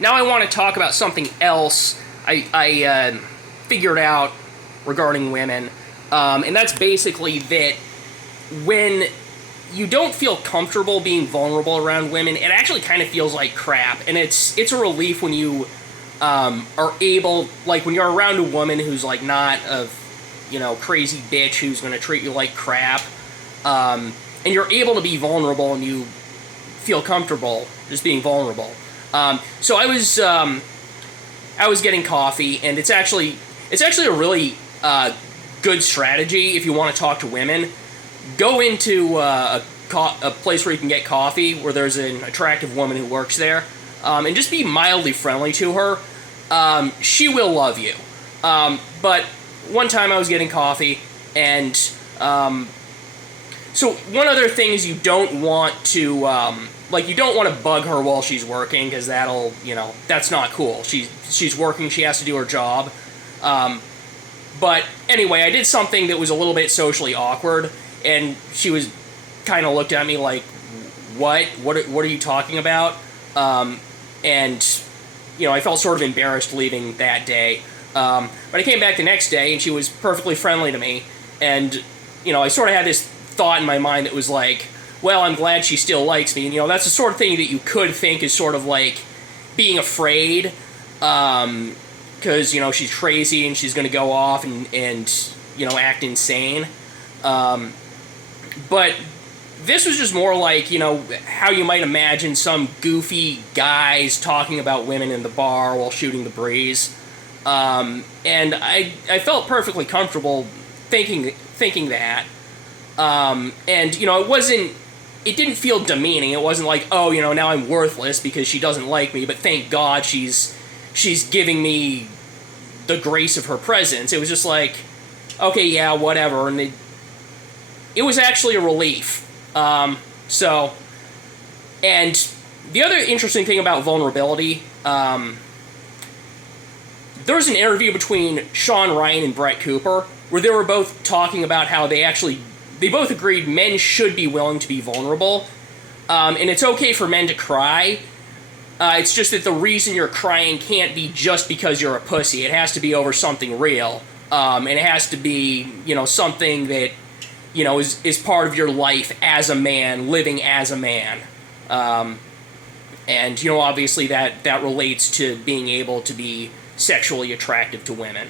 Now I want to talk about something else I figured out regarding women, and that's basically that when you don't feel comfortable being vulnerable around women, it actually kind of feels like crap, and it's a relief when you are able, like when you're around a woman who's like not a crazy bitch who's going to treat you like crap, and you're able to be vulnerable and you feel comfortable just being vulnerable. So I was getting coffee, and it's actually a really good strategy if you want to talk to women. Go into a place where you can get coffee, where there's an attractive woman who works there, and just be mildly friendly to her. She will love you. But one time I was getting coffee, and so one other thing is you don't want to you don't want to bug her while she's working, because that's not cool. She's working, she has to do her job. But anyway, I did something that was a little bit socially awkward, and she was kind of looked at me like, what are you talking about? And I felt sort of embarrassed leaving that day. But I came back the next day, and she was perfectly friendly to me, and I sort of had this thought in my mind that was like, well, I'm glad she still likes me. And that's the sort of thing that you could think is sort of like being afraid, because she's crazy and she's going to go off and act insane. But this was just more like how you might imagine some goofy guys talking about women in the bar while shooting the breeze. And I felt perfectly comfortable thinking that. And it didn't feel demeaning. It wasn't like, oh, now I'm worthless because she doesn't like me, but thank God she's giving me the grace of her presence. It was just like, okay, yeah, whatever. And it was actually a relief. And the other interesting thing about vulnerability, there was an interview between Sean Ryan and Brett Cooper where they were both talking about how they both agreed men should be willing to be vulnerable, and it's okay for men to cry. It's just that the reason you're crying can't be just because you're a pussy. It has to be over something real, and it has to be something that is part of your life as a man, living as a man. And obviously that relates to being able to be sexually attractive to women.